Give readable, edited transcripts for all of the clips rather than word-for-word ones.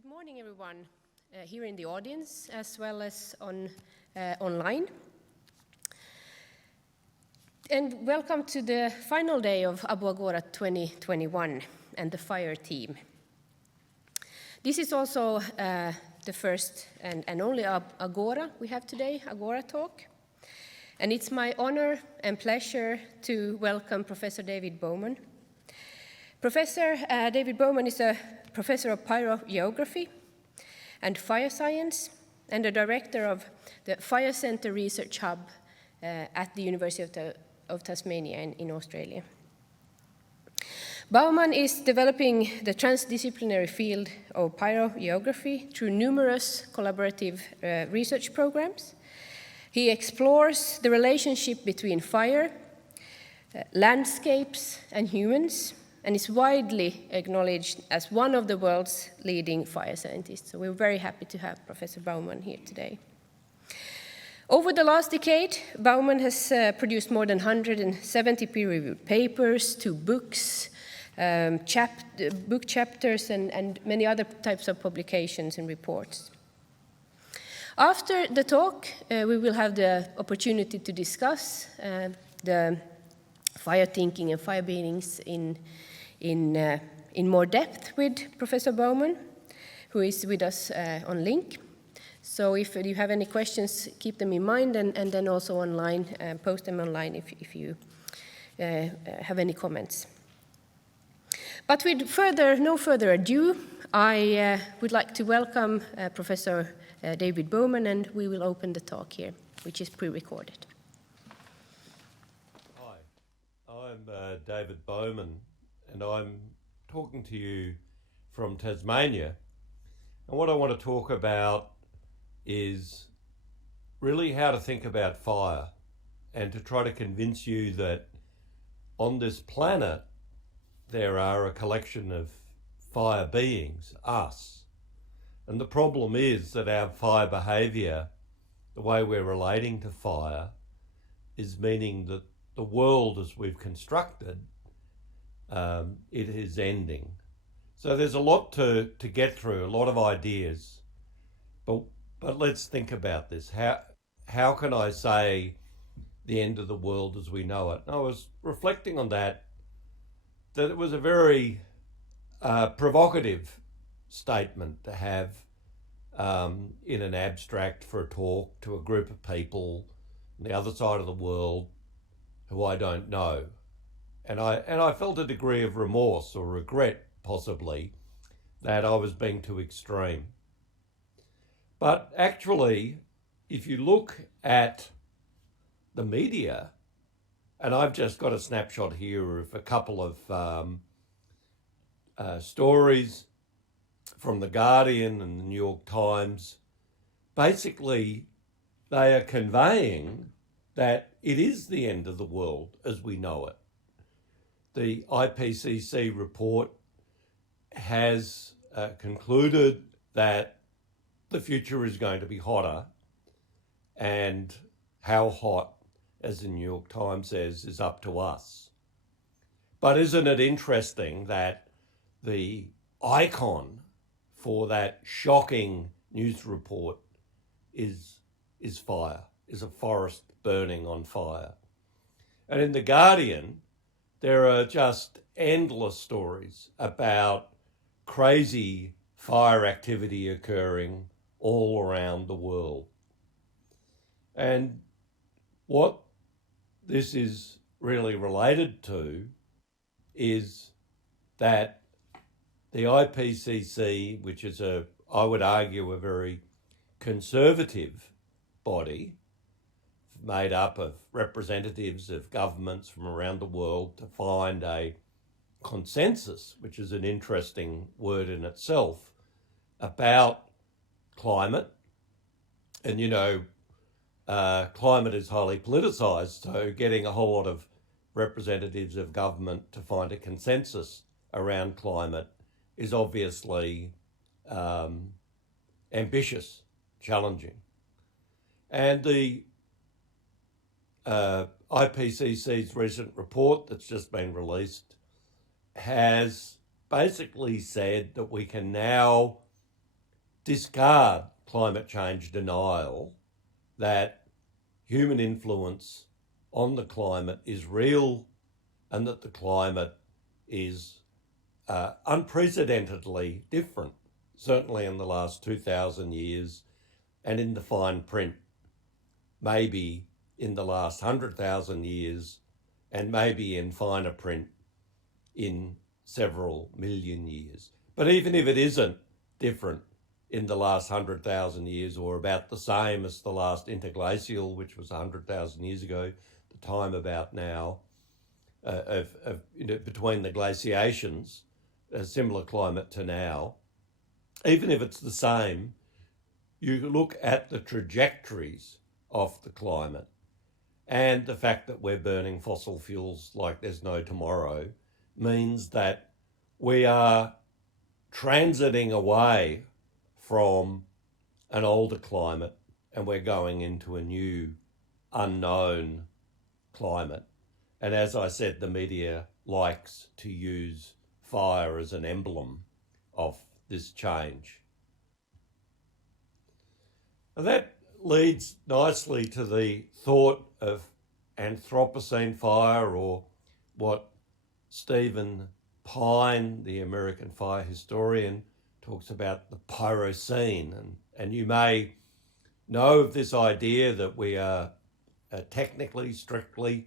Good morning, everyone, here in the audience as well as online. And welcome to the final day of Aboagora 2021 and the Fire team. This is also the first and only AGORA we have today, AGORA talk. And it's my honor and pleasure to welcome Professor David Bowman. Professor David Bowman is a professor of pyrogeography and fire science and the director of the Fire Center Research Hub at the University of Tasmania in Australia. Bowman is developing the transdisciplinary field of pyrogeography through numerous collaborative research programs. He explores the relationship between fire, landscapes, and humans, and is widely acknowledged as one of the world's leading fire scientists. So we're very happy to have Professor Bowman here today. Over the last decade, Bowman has produced more than 170 peer-reviewed papers, 2 books, book chapters, and many other types of publications and reports. After the talk, we will have the opportunity to discuss the fire thinking and fire beings in more depth with Professor Bowman, who is with us on link. So if you have any questions, keep them in mind, and then also online, post them online if you have any comments. But with no further ado, I would like to welcome Professor David Bowman, and we will open the talk here, which is pre-recorded. Hi, I'm David Bowman, and I'm talking to you from Tasmania. And what I want to talk about is really how to think about fire and to try to convince you that on this planet there are a collection of fire beings, us. And the problem is that our fire behaviour, the way we're relating to fire, is meaning that the world as we've constructed, it is ending. So there's a lot to get through, a lot of ideas. But let's think about this. How can I say the end of the world as we know it? And I was reflecting on that it was a very provocative statement to have in an abstract for a talk to a group of people on the other side of the world who I don't know. And I felt a degree of remorse or regret, possibly, that I was being too extreme. But actually, if you look at the media, and I've just got a snapshot here of a couple of stories from The Guardian and the New York Times, basically they are conveying that it is the end of the world as we know it. The IPCC report has concluded that the future is going to be hotter, and how hot, as the New York Times says, is up to us. But isn't it interesting that the icon for that shocking news report is fire, is a forest burning on fire? And in The Guardian, there are just endless stories about crazy fire activity occurring all around the world. And what this is really related to is that the IPCC, which is I would argue, a very conservative body made up of representatives of governments from around the world to find a consensus, which is an interesting word in itself, about climate. And climate is highly politicised, so getting a whole lot of representatives of government to find a consensus around climate is obviously ambitious, challenging. And the IPCC's recent report that's just been released has basically said that we can now discard climate change denial that human influence on the climate is real and that the climate is unprecedentedly different, certainly in the last 2,000 years, and in the fine print, maybe in the last 100,000 years, and maybe in finer print in several million years. But even if it isn't different in the last 100,000 years, or about the same as the last interglacial, which was 100,000 years ago, the time about now, between the glaciations, a similar climate to now, even if it's the same, you look at the trajectories of the climate and the fact that we're burning fossil fuels like there's no tomorrow means that we are transiting away from an older climate and we're going into a new unknown climate. And as I said, the media likes to use fire as an emblem of this change. And that leads nicely to the thought of Anthropocene fire, or what Stephen Pine, the American fire historian, talks about, the Pyrocene. And you may know of this idea that we are technically, strictly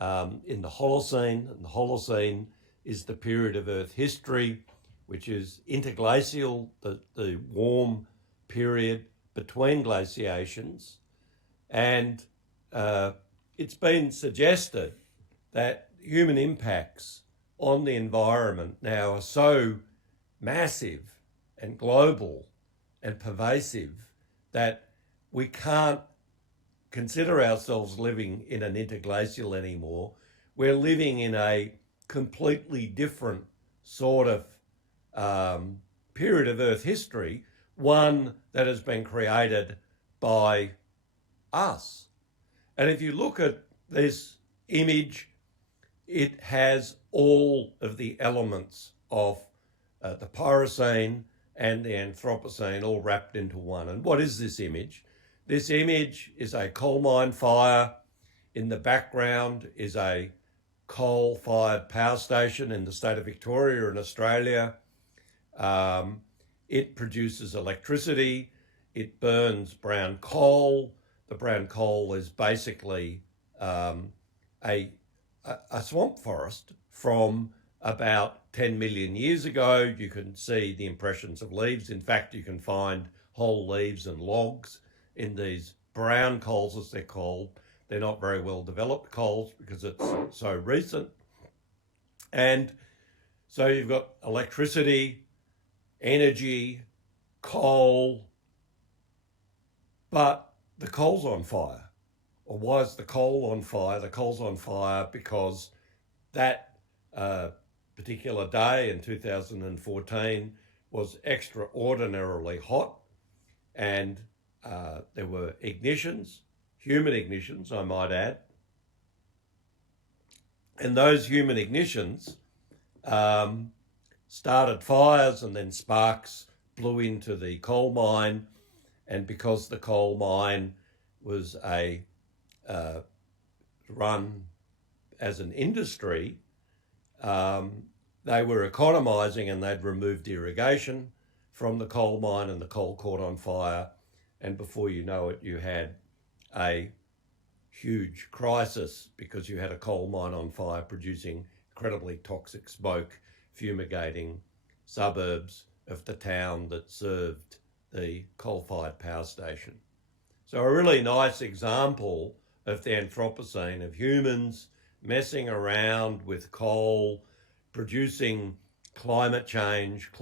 in the Holocene, and the Holocene is the period of Earth history, which is interglacial, the warm period between glaciations. And it's been suggested that human impacts on the environment now are so massive and global and pervasive that we can't consider ourselves living in an interglacial anymore. We're living in a completely different sort of period of Earth history, one that has been created by us. And if you look at this image, it has all of the elements of the Pyrocene and the Anthropocene all wrapped into one. And what is this image? This image is a coal mine fire. In the background is a coal-fired power station in the state of Victoria in Australia. It produces electricity. It burns brown coal. The brown coal is basically a swamp forest from about 10 million years ago. You can see the impressions of leaves. In fact, you can find whole leaves and logs in these brown coals, as they're called. They're not very well developed coals because it's so recent. And so you've got electricity, energy, coal, but the coal's on fire. Or why is the coal on fire? The coal's on fire because that particular day in 2014 was extraordinarily hot, and there were ignitions, human ignitions, I might add. And those human ignitions started fires, and then sparks blew into the coal mine. And because the coal mine was run as an industry, they were economising, and they'd removed irrigation from the coal mine, and the coal caught on fire. And before you know it, you had a huge crisis because you had a coal mine on fire producing incredibly toxic smoke, fumigating suburbs of the town that served the coal-fired power station. So a really nice example of the Anthropocene, of humans messing around with coal, producing climate change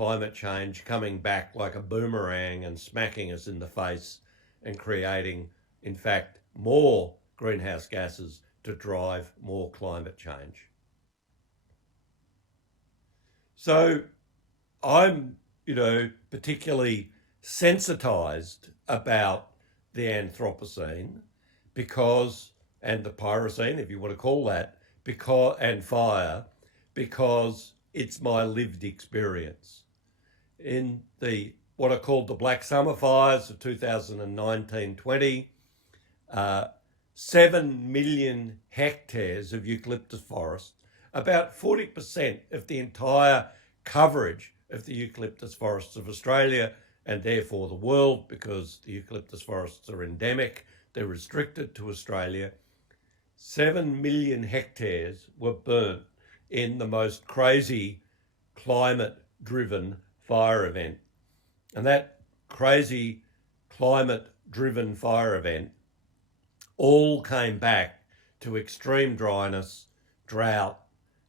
coming back like a boomerang and smacking us in the face and creating, in fact, more greenhouse gases to drive more climate change. So I'm, particularly sensitized about the Anthropocene and the Pyrocene, if you want to call that, and fire, because it's my lived experience. In the what are called the Black Summer Fires of 2019-20, 7 million hectares of eucalyptus forest, about 40% of the entire coverage of the eucalyptus forests of Australia and therefore the world, because the eucalyptus forests are endemic, they're restricted to Australia. 7 million hectares were burnt in the most crazy climate-driven fire event. And that crazy climate-driven fire event all came back to extreme dryness, drought,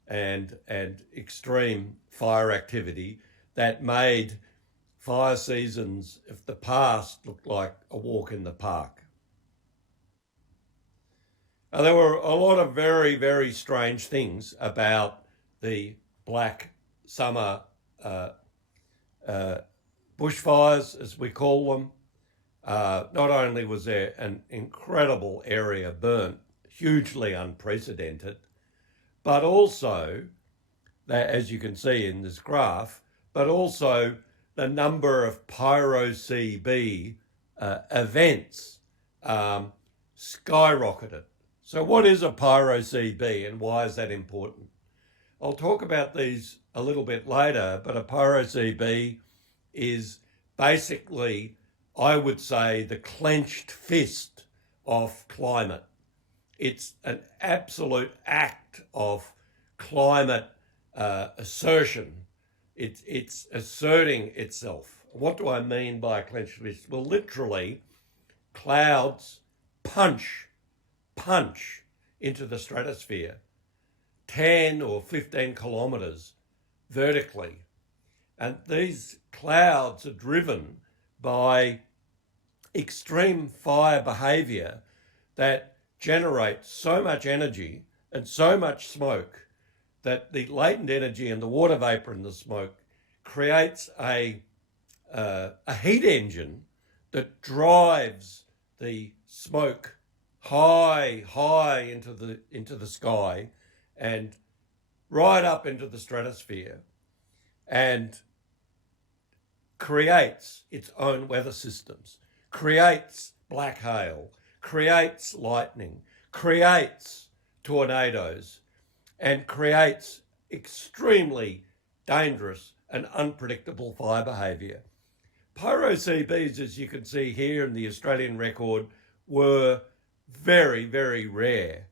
and extreme fire activity that made fire seasons of the past look like a walk in the park. There were a lot of very, very strange things about the Black Summer bushfires, as we call them. Not only was there an incredible area burnt, hugely unprecedented, but also, that, as you can see in this graph, but also the number of Pyrocene B events skyrocketed. So what is a Pyrocene B and why is that important? I'll talk about these a little bit later, but a Pyrocene B is basically, I would say, the clenched fist of climate. It's an absolute act of climate assertion. It's asserting itself. What do I mean by a clenched fist? Well, literally, clouds punch into the stratosphere 10 or 15 kilometres vertically. And these clouds are driven by extreme fire behaviour that generates so much energy and so much smoke that the latent energy and the water vapour in the smoke creates a heat engine that drives the smoke high into the sky and right up into the stratosphere, and creates its own weather systems, creates black hail, creates lightning, creates tornadoes, and creates extremely dangerous and unpredictable fire behaviour. Pyrocene Bs, as you can see here in the Australian record, were very, very rare.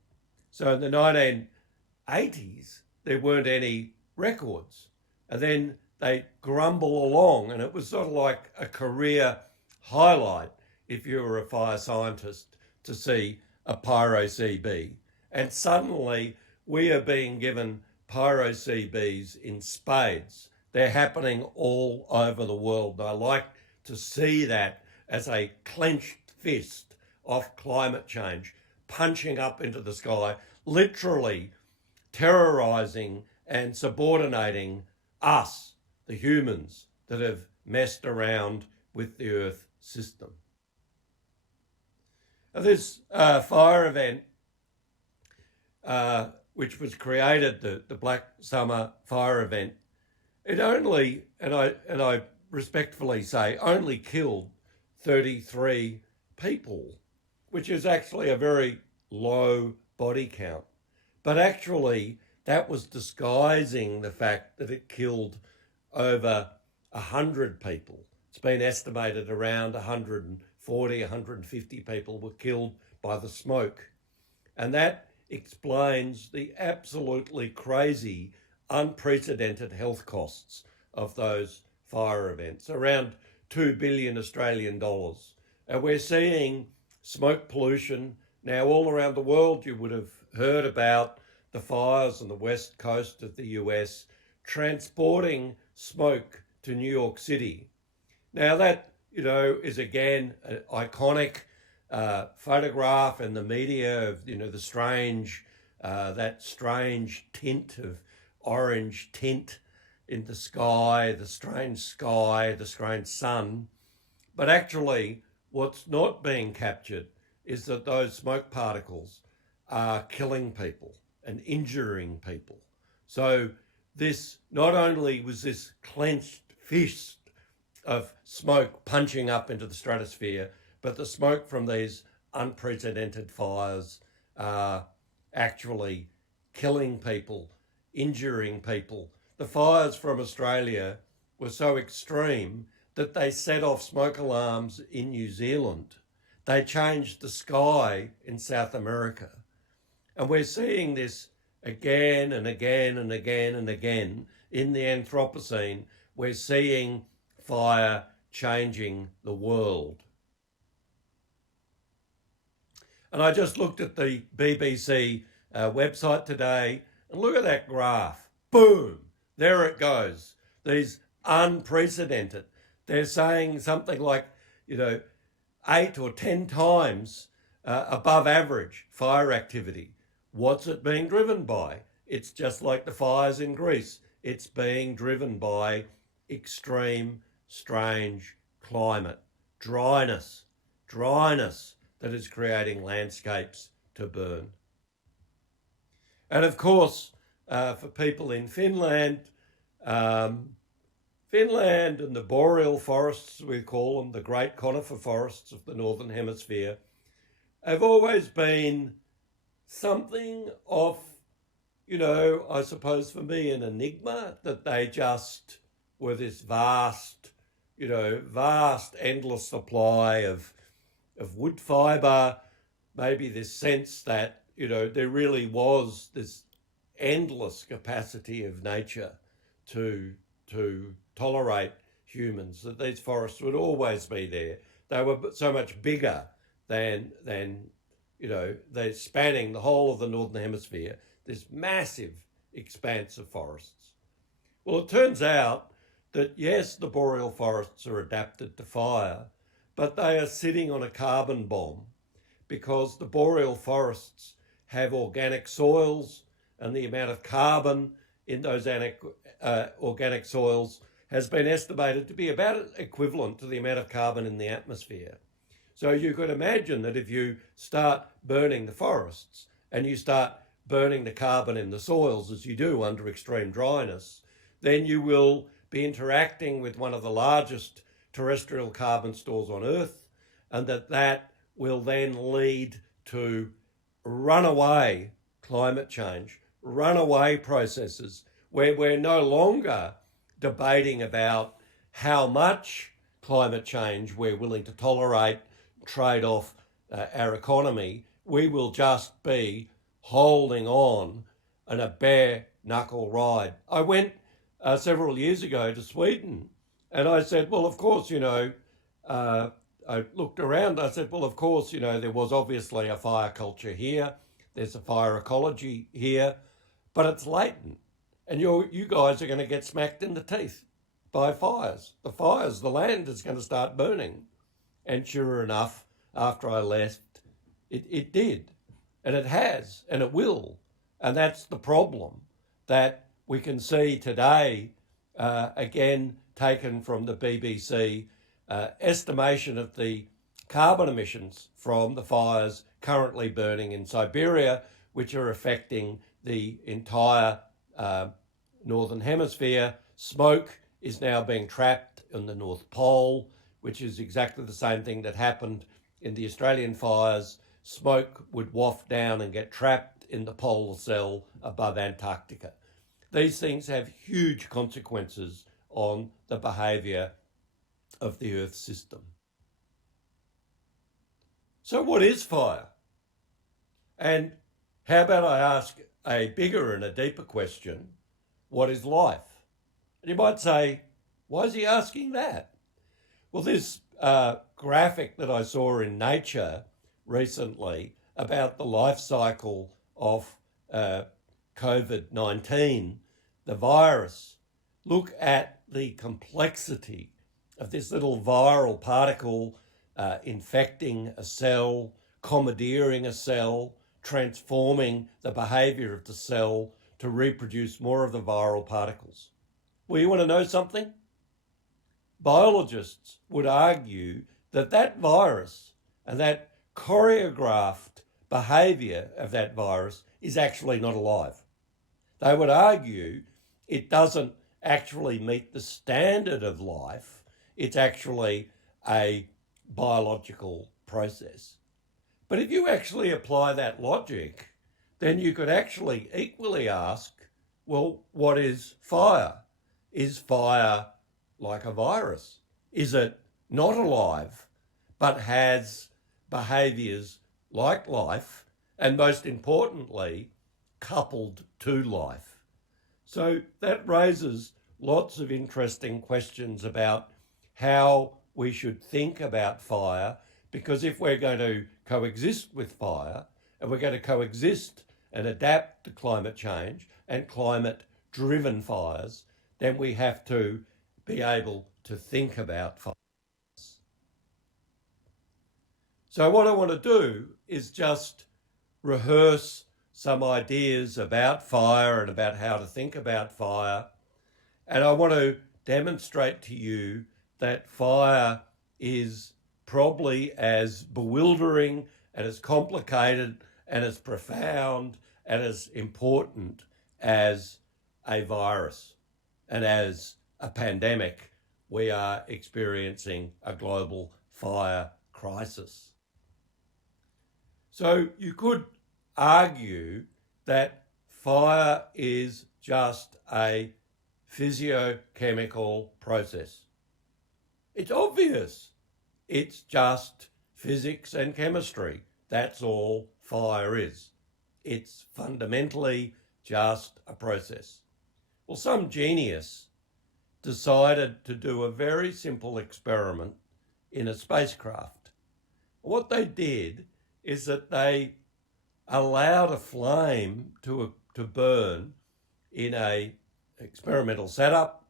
So in the 1980s, there weren't any records. And then they grumble along, and it was sort of like a career highlight if you were a fire scientist to see a Pyrocene B. And suddenly we are being given Pyrocene Bs in spades. They're happening all over the world. I like to see that as a clenched fist of climate change, punching up into the sky, literally terrorising and subordinating us, the humans that have messed around with the Earth system. Now, this fire event, which was created, the Black Summer fire event, it only, and I respectfully say, only killed 33 people, which is actually a very low body count. But actually, that was disguising the fact that it killed over 100 people. It's been estimated around 140, 150 people were killed by the smoke. And that explains the absolutely crazy, unprecedented health costs of those fire events, around 2 billion Australian dollars. And we're seeing smoke pollution now all around the world. You would have heard about the fires on the west coast of the US transporting smoke to New York City. Now that, is again an iconic photograph in the media of, the strange, that strange tint of orange tint in the sky, the strange sun. But actually, what's not being captured is that those smoke particles are killing people and injuring people. So this, not only was this clenched fist of smoke punching up into the stratosphere, but the smoke from these unprecedented fires are actually killing people, injuring people. The fires from Australia were so extreme that they set off smoke alarms in New Zealand. They changed the sky in South America. And we're seeing this again and again and again and again in the Anthropocene. We're seeing fire changing the world. And I just looked at the BBC website today, and look at that graph. Boom, there it goes. These unprecedented. They're saying something like, 8 or 10 times above average fire activity. What's it being driven by? It's just like the fires in Greece. It's being driven by extreme, strange climate, dryness that is creating landscapes to burn. And of course, for people in Finland and the boreal forests, we call them, the great conifer forests of the Northern Hemisphere, have always been something of, I suppose for me, an enigma, that they just were this vast, endless supply of wood fibre, maybe this sense that, there really was this endless capacity of nature to tolerate humans, that these forests would always be there. They were so much bigger than they're spanning the whole of the Northern Hemisphere, this massive expanse of forests. Well, it turns out that, yes, the boreal forests are adapted to fire, but they are sitting on a carbon bomb, because the boreal forests have organic soils, and the amount of carbon in those organic soils has been estimated to be about equivalent to the amount of carbon in the atmosphere. So you could imagine that if you start burning the forests and you start burning the carbon in the soils, as you do under extreme dryness, then you will be interacting with one of the largest terrestrial carbon stores on Earth, and that will then lead to runaway climate change, runaway processes, where we're no longer debating about how much climate change we're willing to tolerate, trade off our economy. We will just be holding on in a bare knuckle ride. I went several years ago to Sweden, and I said, well, of course, I looked around, I said, well, of course, there was obviously a fire culture here, there's a fire ecology here, but it's latent. And you guys are going to get smacked in the teeth by fires. The land is going to start burning. And sure enough, after I left, it did. And it has, and it will. And that's the problem that we can see today, again, taken from the BBC, estimation of the carbon emissions from the fires currently burning in Siberia, which are affecting the entire Northern Hemisphere. Smoke is now being trapped in the North Pole, which is exactly the same thing that happened in the Australian fires. Smoke would waft down and get trapped in the polar cell above Antarctica. These things have huge consequences on the behaviour of the Earth system. So what is fire? And how about I ask a bigger and a deeper question, what is life? And you might say, why is he asking that? Well, this graphic that I saw in Nature recently about the life cycle of COVID-19, the virus, look at the complexity of this little viral particle infecting a cell, commandeering a cell, transforming the behaviour of the cell to reproduce more of the viral particles. Well, you want to know something? Biologists would argue that that virus and that choreographed behaviour of that virus is actually not alive. They would argue it doesn't actually meet the standard of life it's actually a biological process. But if you actually apply that logic, then you could actually equally ask, well, what is fire? Is fire like a virus? Is it not alive, but has behaviours like life, and most importantly, coupled to life? So that raises lots of interesting questions about how we should think about fire, because if we're going to coexist with fire, and we're going to coexist and adapt to climate change and climate-driven fires, then we have to be able to think about fires. So what I want to do is just rehearse some ideas about fire and about how to think about fire. And I want to demonstrate to you that fire is probably as bewildering and as complicated and as profound and as important as a virus. And as a pandemic, we are experiencing a global fire crisis. So you could argue that fire is just a physiochemical process. It's obvious. It's just physics and chemistry. That's all fire is. It's fundamentally just a process. Well, some genius decided to do a very simple experiment in a spacecraft. What they did is that they allowed a flame to burn in a experimental setup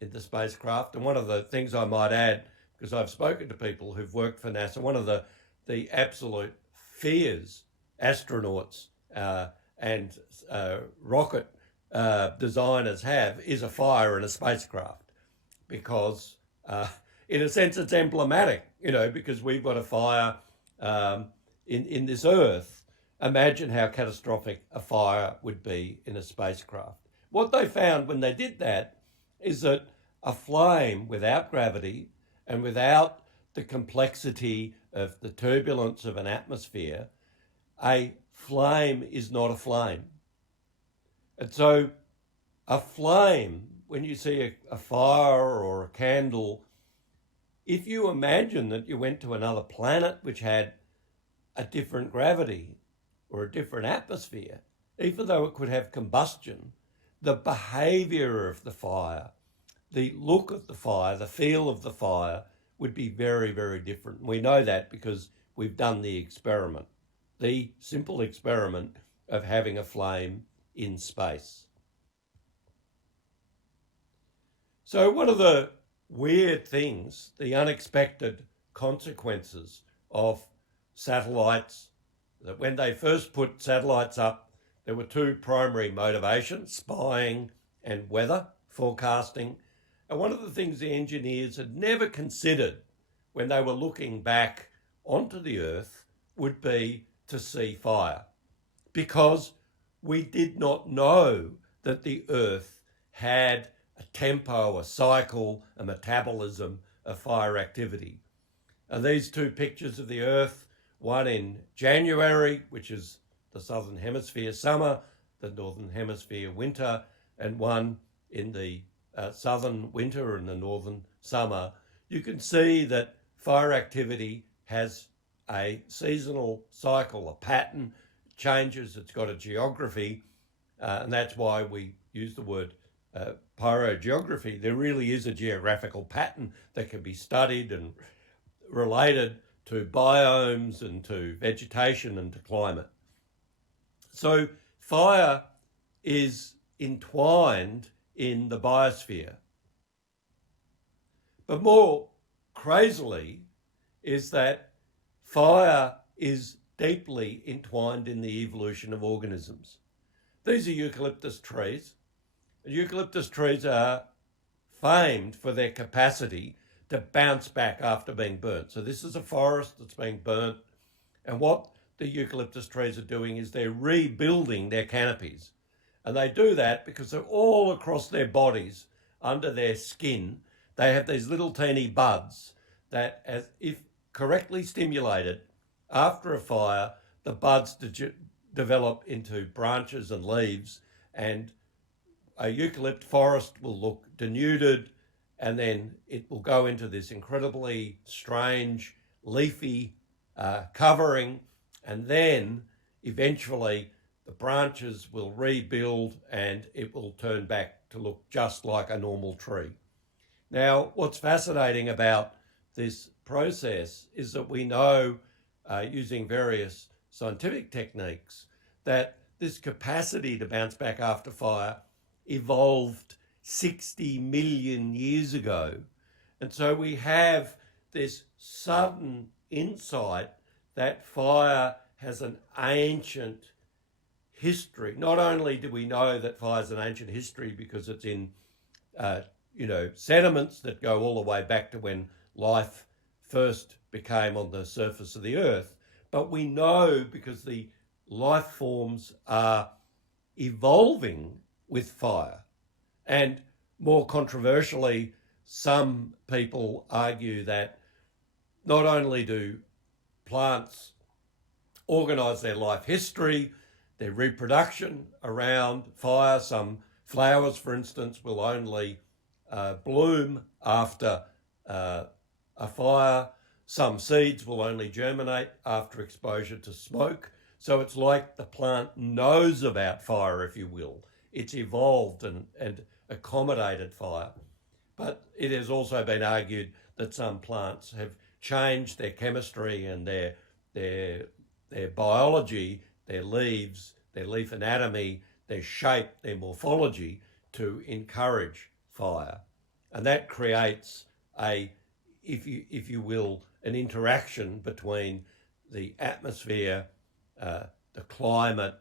in the spacecraft. And one of the things I might add, because I've spoken to people who've worked for NASA, one of the absolute fears astronauts and rocket designers have is a fire in a spacecraft, because in a sense it's emblematic, because we've got a fire in this Earth. Imagine how catastrophic a fire would be in a spacecraft. What they found when they did that is that a flame without gravity and without the complexity of the turbulence of an atmosphere, a flame is not a flame. And so a flame, when you see a fire or a candle, if you imagine that you went to another planet which had a different gravity or a different atmosphere, even though it could have combustion, the behaviour of the fire, the look of the fire, the feel of the fire would be very, very different. We know that because we've done the experiment, the simple experiment of having a flame in space. So one of the weird things, the unexpected consequences of satellites, that when they first put satellites up, there were two primary motivations: spying and weather forecasting. And one of the things the engineers had never considered when they were looking back onto the Earth would be to see fire, because we did not know that the Earth had a tempo, a cycle, a metabolism of fire activity. And these two pictures of the Earth, one in January, which is the Southern Hemisphere summer, the Northern Hemisphere winter, and one in the Southern winter and the Northern summer, you can see that fire activity has a seasonal cycle, a pattern, changes, it's got a geography, and that's why we use the word pyrogeography. There really is a geographical pattern that can be studied and related to biomes and to vegetation and to climate. So fire is entwined in the biosphere. But more crazily is that fire is deeply entwined in the evolution of organisms. These are eucalyptus trees. Eucalyptus trees are famed for their capacity to bounce back after being burnt. So this is a forest that's being burnt, and what the eucalyptus trees are doing is they're rebuilding their canopies. And they do that because they're all across their bodies, under their skin, they have these little teeny buds that, as if correctly stimulated, after a fire, the buds develop into branches and leaves, and a eucalypt forest will look denuded, and then it will go into this incredibly strange leafy covering, and then eventually the branches will rebuild and it will turn back to look just like a normal tree. Now, what's fascinating about this process is that we know, using various scientific techniques, that this capacity to bounce back after fire evolved 60 million years ago. And so we have this sudden insight that fire has an ancient history. Not only do we know that fire is an ancient history because it's in sediments that go all the way back to when life first became on the surface of the earth, but we know because the life forms are evolving with fire. And more controversially, some people argue that not only do plants organise their life history, their reproduction around fire. Some flowers, for instance, will only bloom after a fire. Some seeds will only germinate after exposure to smoke. So it's like the plant knows about fire, if you will. It's evolved and accommodated fire. But it has also been argued that some plants have changed their chemistry and their biology, their leaves, their leaf anatomy, their shape, their morphology to encourage fire. And that creates if you will, an interaction between the atmosphere, the climate,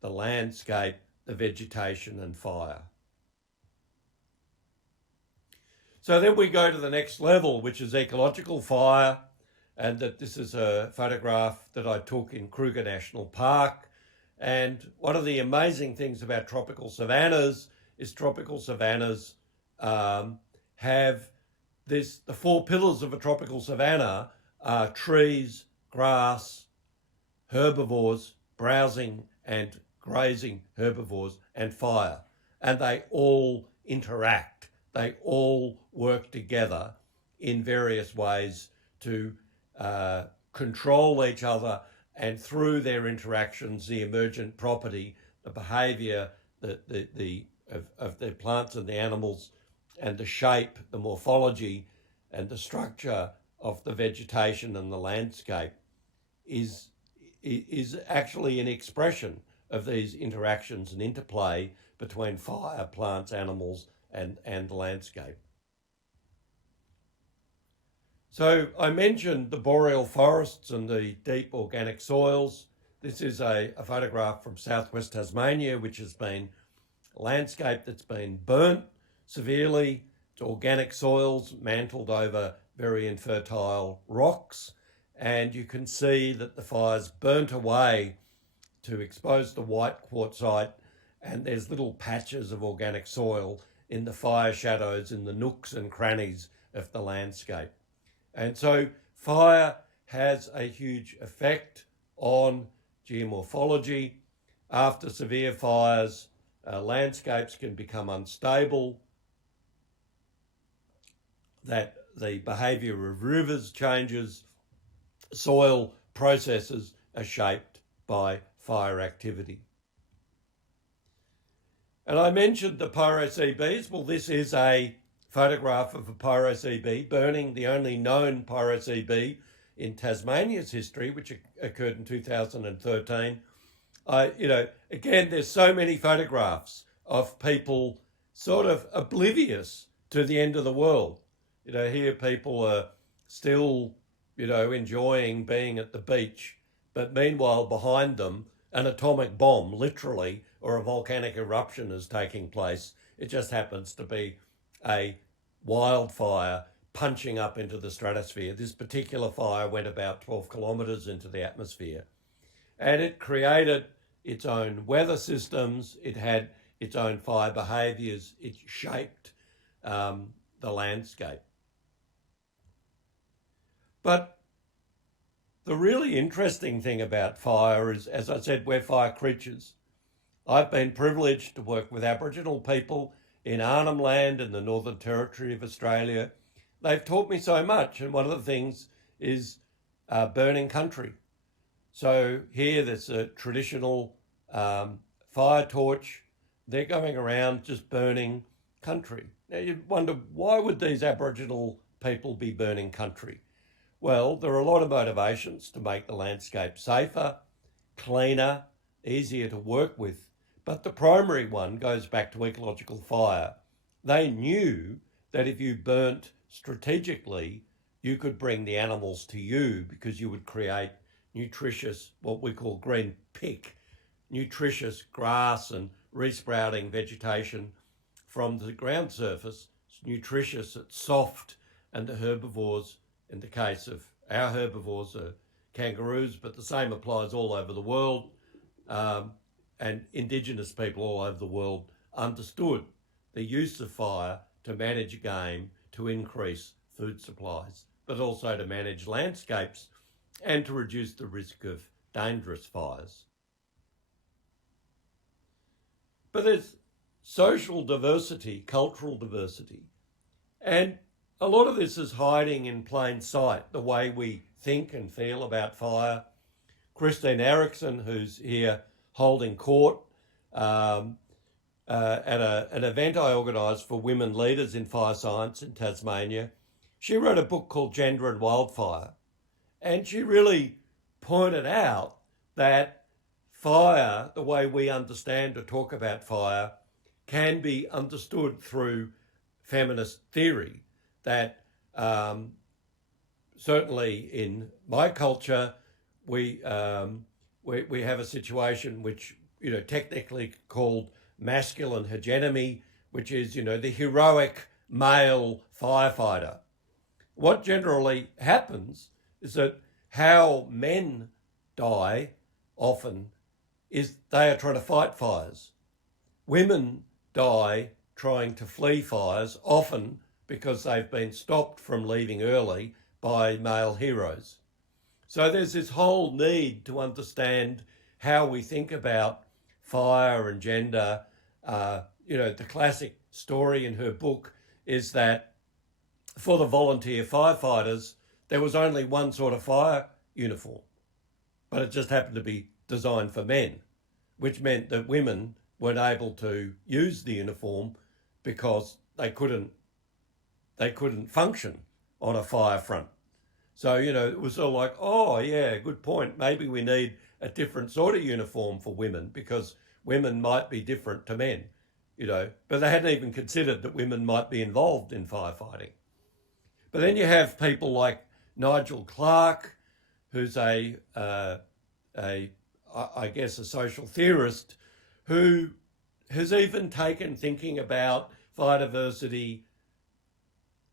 the landscape, the vegetation and fire. So then we go to the next level, which is ecological fire, and that this is a photograph that I took in Kruger National Park. And one of the amazing things about tropical savannas is tropical savannas have the four pillars of a tropical savanna are trees, grass, herbivores, browsing and grazing herbivores, and fire. And they all interact. They all work together in various ways to control each other, and through their interactions, the emergent property, the behaviour of the plants and the animals, and the shape, the morphology, and the structure of the vegetation and the landscape is actually an expression of these interactions and interplay between fire, plants, animals, and the landscape. So I mentioned the boreal forests and the deep organic soils. This is a photograph from southwest Tasmania, which has been a landscape that's been burnt severely. It's organic soils mantled over very infertile rocks. And you can see that the fire's burnt away to expose the white quartzite, and there's little patches of organic soil in the fire shadows in the nooks and crannies of the landscape. And so fire has a huge effect on geomorphology. After severe fires, landscapes can become unstable, that the behaviour of rivers changes, soil processes are shaped by fire activity. And I mentioned the Piracy Bs. Well, this is a photograph of a Piracy B burning, the only known Piracy B in Tasmania's history, which occurred in 2013. Again, there's so many photographs of people sort of oblivious to the end of the world. Here people are still, enjoying being at the beach, but meanwhile behind them, an atomic bomb, literally, or a volcanic eruption is taking place. It just happens to be a wildfire punching up into the stratosphere. This particular fire went about 12 kilometres into the atmosphere, and it created its own weather systems. It had its own fire behaviours. It shaped the landscape. But the really interesting thing about fire is, as I said, we're fire creatures. I've been privileged to work with Aboriginal people in Arnhem Land in the Northern Territory of Australia. They've taught me so much, and one of the things is burning country. So here there's a traditional fire torch. They're going around just burning country. Now you'd wonder, why would these Aboriginal people be burning country? Well, there are a lot of motivations to make the landscape safer, cleaner, easier to work with. But the primary one goes back to ecological fire. They knew that if you burnt strategically, you could bring the animals to you because you would create nutritious, what we call green pick, nutritious grass and resprouting vegetation from the ground surface. It's nutritious, it's soft, and the herbivores, in the case of our herbivores, are kangaroos, but the same applies all over the world. And Indigenous people all over the world understood the use of fire to manage game, to increase food supplies, but also to manage landscapes and to reduce the risk of dangerous fires. But there's social diversity, cultural diversity, and a lot of this is hiding in plain sight, the way we think and feel about fire. Christine Erickson, who's here holding court at an event I organised for women leaders in fire science in Tasmania, she wrote a book called Gender and Wildfire, and she really pointed out that fire, the way we understand or talk about fire, can be understood through feminist theory. That certainly in my culture, we have a situation which, technically called masculine hegemony, which is, the heroic male firefighter. What generally happens is that how men die often is they are trying to fight fires. Women die trying to flee fires, often because they've been stopped from leaving early by male heroes. So there's this whole need to understand how we think about fire and gender. The classic story in her book is that for the volunteer firefighters, there was only one sort of fire uniform, but it just happened to be designed for men, which meant that women weren't able to use the uniform because they couldn't function on a fire front. So, it was sort of like, oh yeah, good point. Maybe we need a different sort of uniform for women because women might be different to men, but they hadn't even considered that women might be involved in firefighting. But then you have people like Nigel Clarke, who's I guess a social theorist, who has even taken thinking about fire diversity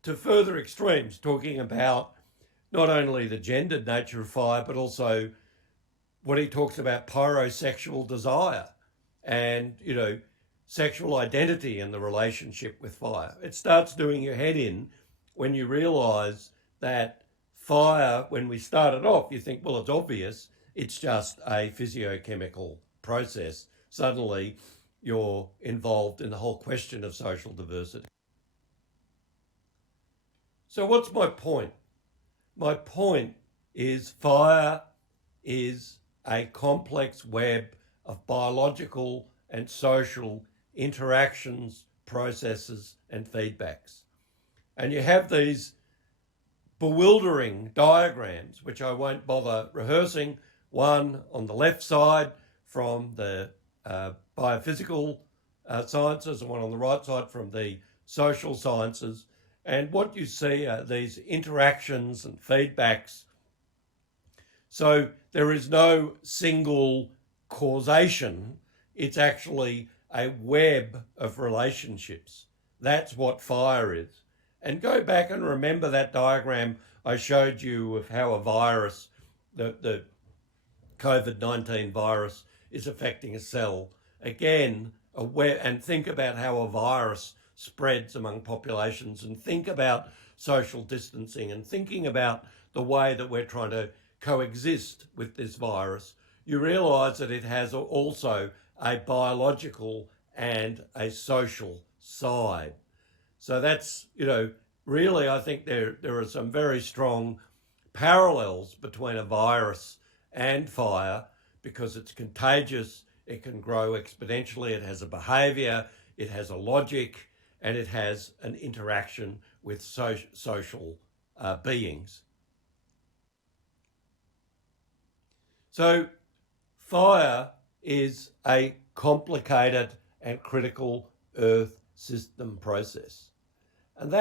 to further extremes, talking about not only the gendered nature of fire, but also what he talks about pyrosexual desire and, sexual identity in the relationship with fire. It starts doing your head in when you realise that fire, when we started off, you think, well, it's obvious, it's just a physiochemical process. Suddenly you're involved in the whole question of social diversity. So what's my point? My point is fire is a complex web of biological and social interactions, processes, and feedbacks. And you have these bewildering diagrams, which I won't bother rehearsing, one on the left side from the biophysical sciences and one on the right side from the social sciences. And what you see are these interactions and feedbacks. So there is no single causation. It's actually a web of relationships. That's what fire is. And go back and remember that diagram I showed you of how a virus, the COVID-19 virus, is affecting a cell. Again, and think about how a virus spreads among populations and think about social distancing and thinking about the way that we're trying to coexist with this virus, you realise that it has also a biological and a social side. So that's, really I think there are some very strong parallels between a virus and fire because it's contagious, it can grow exponentially, it has a behaviour, it has a logic, and it has an interaction with social beings. So fire is a complicated and critical Earth system process. And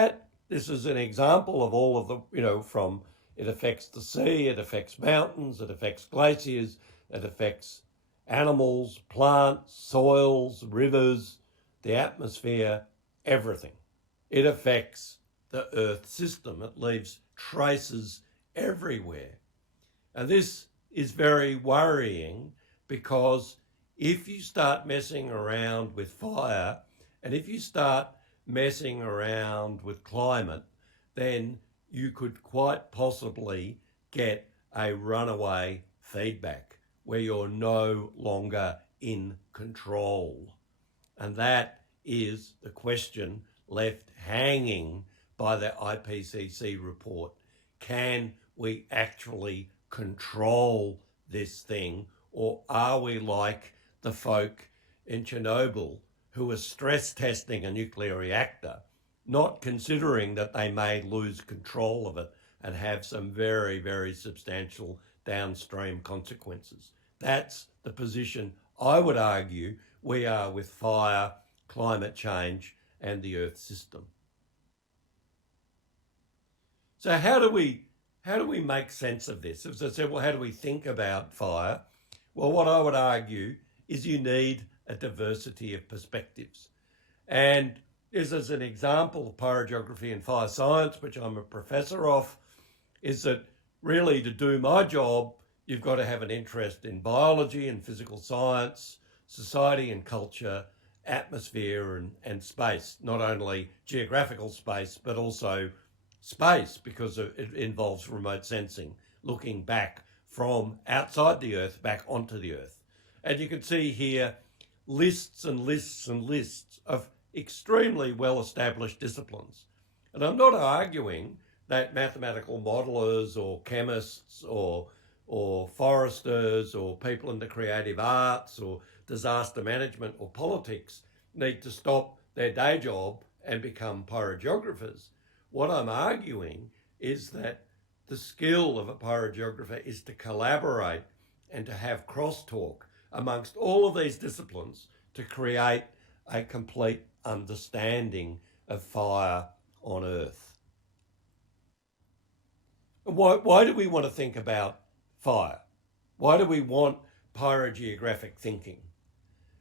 this is an example of all of the, from it affects the sea, it affects mountains, it affects glaciers, it affects animals, plants, soils, rivers, the atmosphere, everything. It affects the Earth system. It leaves traces everywhere. And this is very worrying because if you start messing around with fire and if you start messing around with climate, then you could quite possibly get a runaway feedback where you're no longer in control. And that is the question left hanging by the IPCC report. Can we actually control this thing, or are we like the folk in Chernobyl who are stress testing a nuclear reactor, not considering that they may lose control of it and have some very, very substantial downstream consequences? That's the position I would argue we are with fire, climate change, and the Earth system. So how do we make sense of this? As I said, well, how do we think about fire? Well, what I would argue is you need a diversity of perspectives. And this is an example of pyrogeography and fire science, which I'm a professor of, is that really to do my job, you've got to have an interest in biology and physical science, society and culture, atmosphere and space, not only geographical space, but also space, because it involves remote sensing, looking back from outside the Earth back onto the Earth. And you can see here lists and lists and lists of extremely well-established disciplines. And I'm not arguing that mathematical modelers or chemists or foresters or people in the creative arts or disaster management or politics need to stop their day job and become pyrogeographers. What I'm arguing is that the skill of a pyrogeographer is to collaborate and to have crosstalk amongst all of these disciplines to create a complete understanding of fire on Earth. Why do we want to think about fire? Why do we want pyrogeographic thinking?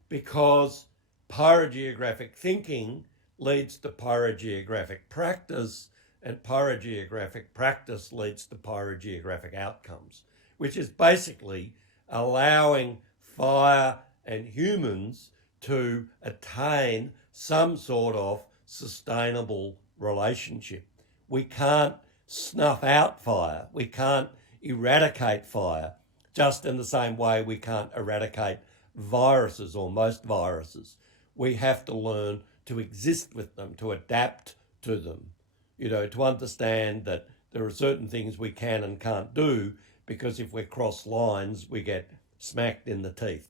Because pyrogeographic thinking leads to pyrogeographic practice, and pyrogeographic practice leads to pyrogeographic outcomes, which is basically allowing fire and humans to attain some sort of sustainable relationship. We can't snuff out fire. We can't eradicate fire, just in the same way we can't eradicate viruses or most viruses. We have to learn to exist with them, to adapt to them, to understand that there are certain things we can and can't do, because if we cross lines, we get smacked in the teeth.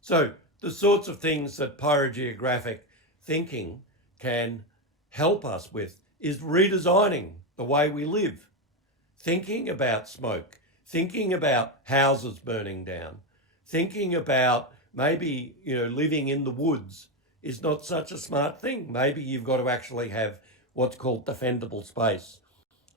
So the sorts of things that pyrogeographic thinking can help us with is redesigning the way we live, thinking about smoke, thinking about houses burning down, thinking about maybe, living in the woods is not such a smart thing. Maybe you've got to actually have what's called defendable space.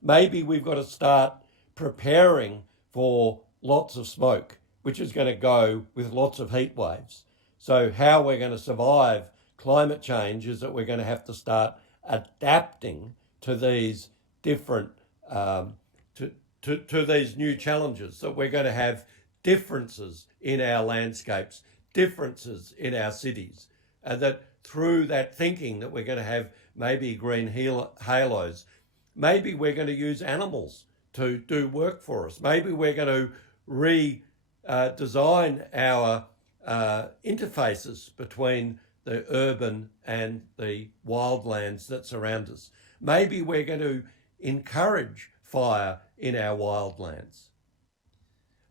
Maybe we've got to start preparing for lots of smoke, which is going to go with lots of heat waves. So how we're going to survive climate change is that we're going to have to start adapting to these different, to these new challenges, that we're going to have differences in our landscapes, differences in our cities, and that through that thinking that we're going to have maybe green halos. Maybe we're going to use animals to do work for us. Maybe we're going to redesign our interfaces between the urban and the wildlands that surround us. Maybe we're going to encourage fire in our wildlands.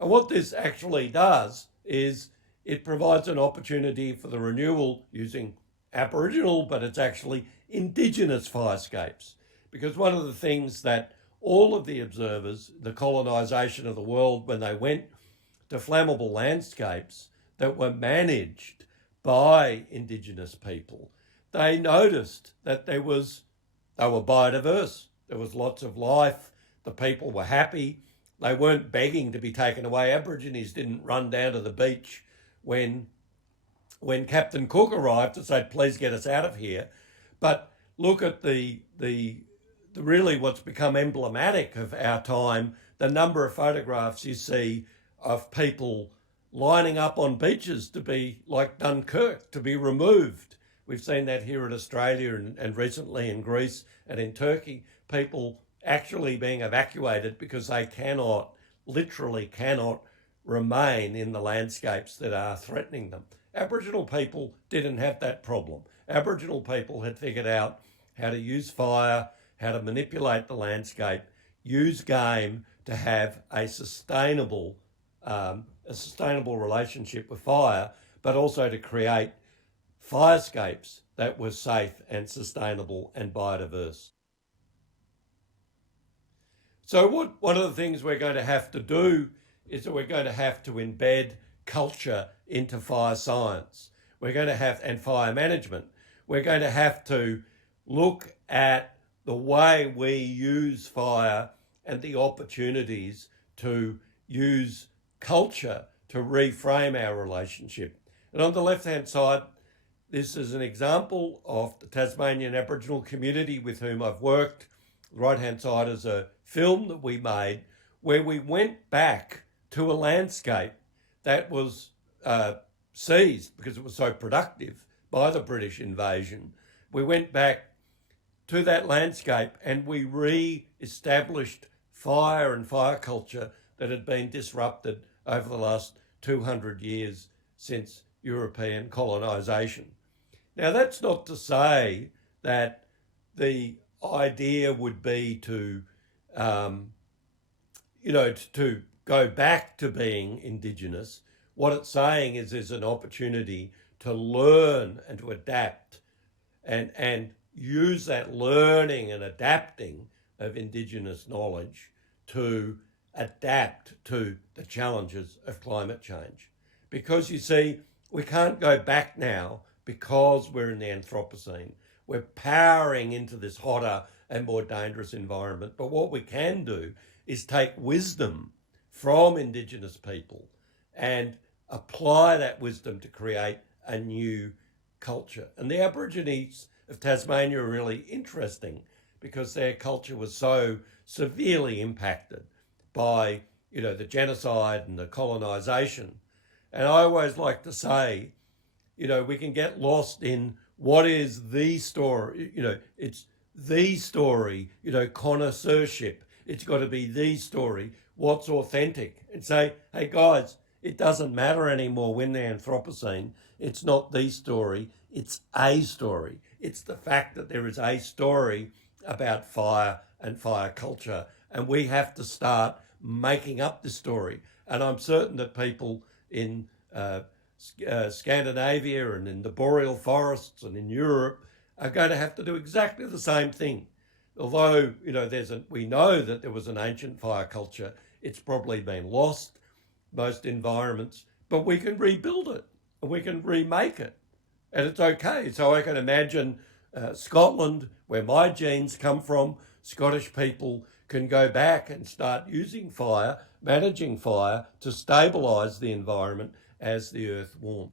And what this actually does is it provides an opportunity for the renewal using Aboriginal, but it's actually Indigenous firescapes. Because one of the things that all of the observers, the colonisation of the world, when they went to flammable landscapes that were managed by Indigenous people, they noticed that they were biodiverse. There was lots of life. The people were happy. They weren't begging to be taken away. Aborigines didn't run down to the beach when Captain Cook arrived to say, please get us out of here. But look at the really what's become emblematic of our time, the number of photographs you see of people lining up on beaches to be, like Dunkirk, to be removed. We've seen that here in Australia and recently in Greece and in Turkey, people actually being evacuated because they literally cannot remain in the landscapes that are threatening them. Aboriginal people didn't have that problem. Aboriginal people had figured out how to use fire, how to manipulate the landscape, use game to have a sustainable relationship with fire, but also to create firescapes that were safe and sustainable and biodiverse. So one of the things we're going to have to do is that we're going to have to embed culture into fire science. We're going to have, and fire management. We're going to have to look at the way we use fire and the opportunities to use culture to reframe our relationship. And on the left-hand side, this is an example of the Tasmanian Aboriginal community with whom I've worked. The right-hand side is a film that we made where we went back to a landscape that was seized because it was so productive by the British invasion. We went back to that landscape and we re-established fire and fire culture that had been disrupted over the last 200 years since European colonisation. Now, that's not to say that the idea would be to go back to being Indigenous. What it's saying is there's an opportunity to learn and to adapt and use that learning and adapting of Indigenous knowledge to adapt to the challenges of climate change. Because you see, we can't go back now because we're in the Anthropocene. We're powering into this hotter and more dangerous environment. But what we can do is take wisdom from Indigenous people and apply that wisdom to create a new culture. And the Aborigines of Tasmania are really interesting because their culture was so severely impacted by, the genocide and the colonisation. And I always like to say, we can get lost in what is the story. It's the story, connoisseurship. It's got to be the story, what's authentic. And say, hey guys, it doesn't matter anymore when the Anthropocene. It's not the story, it's a story. It's the fact that there is a story about fire and fire culture. And we have to start making up this story. And I'm certain that people in Scandinavia and in the boreal forests and in Europe are going to have to do exactly the same thing. Although, we know that there was an ancient fire culture, it's probably been lost, most environments, but we can rebuild it and we can remake it. And it's okay. So I can imagine Scotland, where my genes come from, Scottish people can go back and start using fire, managing fire to stabilise the environment as the earth warms.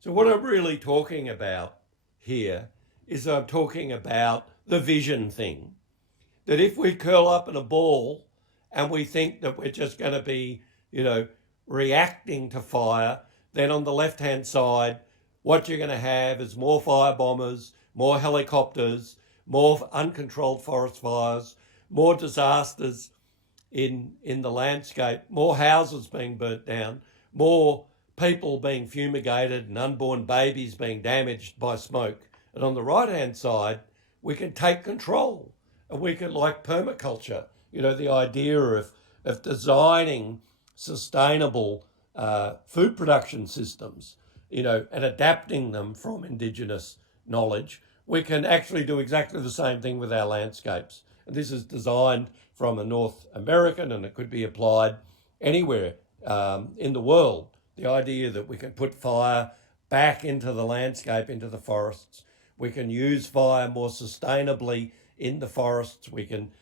So what I'm really talking about here is I'm talking about the vision thing. That if we curl up in a ball and we think that we're just going to be, reacting to fire, then on the left-hand side, what you're going to have is more fire bombers, more helicopters, more uncontrolled forest fires, more disasters in the landscape, more houses being burnt down, more people being fumigated and unborn babies being damaged by smoke. And on the right-hand side, we can take control. And we can, like permaculture, the idea of designing sustainable food production systems, and adapting them from Indigenous knowledge. We can actually do exactly the same thing with our landscapes. And this is designed from a North American, and it could be applied anywhere in the world. The idea that we can put fire back into the landscape, into the forests. We can use fire more sustainably in the forests. We can,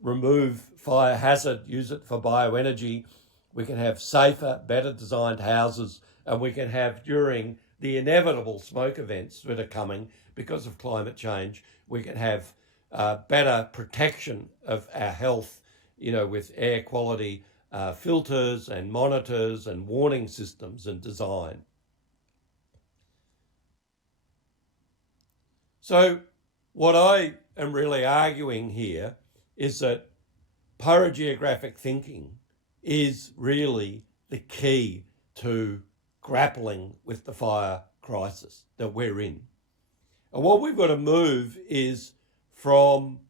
remove fire hazard, use it for bioenergy. We can have safer, better designed houses, and we can have, during the inevitable smoke events that are coming because of climate change, we can have better protection of our health, with air quality filters and monitors and warning systems and design. So what I am really arguing here is that pyrogeographic thinking is really the key to grappling with the fire crisis that we're in. And what we've got to move is from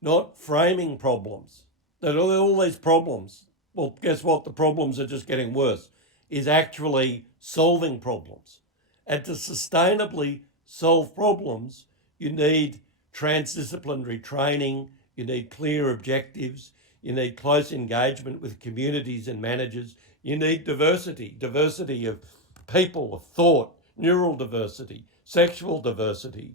not framing problems, that all these problems, well, guess what? The problems are just getting worse, is actually solving problems. And to sustainably solve problems, you need transdisciplinary training, you need clear objectives, you need close engagement with communities and managers, you need diversity of people, of thought, neural diversity, sexual diversity.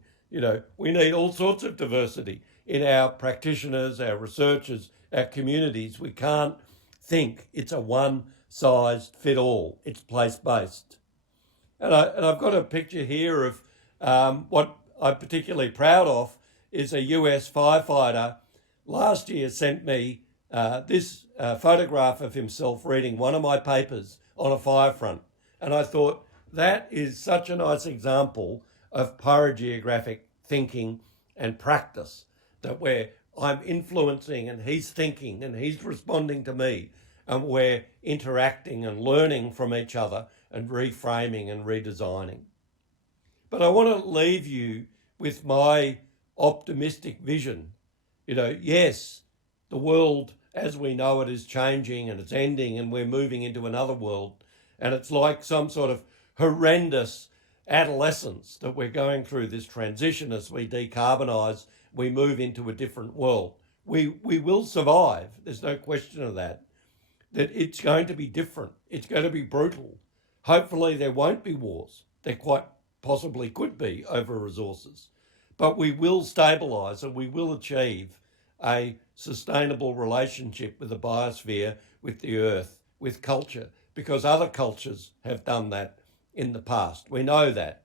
We need all sorts of diversity in our practitioners, our researchers, our communities. We can't think it's a one-size-fits-all. It's place-based. And I've got a picture here of what I'm particularly proud of is a US firefighter last year sent me this photograph of himself reading one of my papers on a fire front. And I thought, that is such a nice example of pyrogeographic thinking and practice, that where I'm influencing and he's thinking and he's responding to me, and we're interacting and learning from each other and reframing and redesigning. But I want to leave you with my optimistic vision. Yes, the world as we know it is changing and it's ending and we're moving into another world. And it's like some sort of horrendous adolescence that we're going through this transition as we decarbonise, we move into a different world. We will survive, there's no question of that it's going to be different. It's going to be brutal. Hopefully there won't be wars. There quite possibly could be over resources. But we will stabilise and we will achieve a sustainable relationship with the biosphere, with the earth, with culture, because other cultures have done that in the past. We know that.